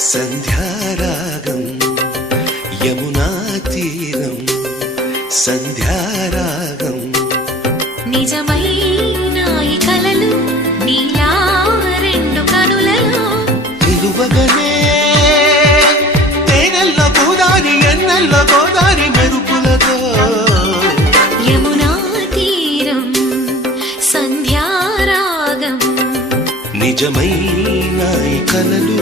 సంధ్యారాగం యమునా తీరం సంధ్యారాగం నిజమైన ఈ కలలు నీలా రెండు కనులలో నిలువగనే తేనెల్ల గోదారి ఎన్నెల్ల గోదారి మెరుపులతో యమునా తీరం సంధ్యారాగం నిజమైన ఈ కలలు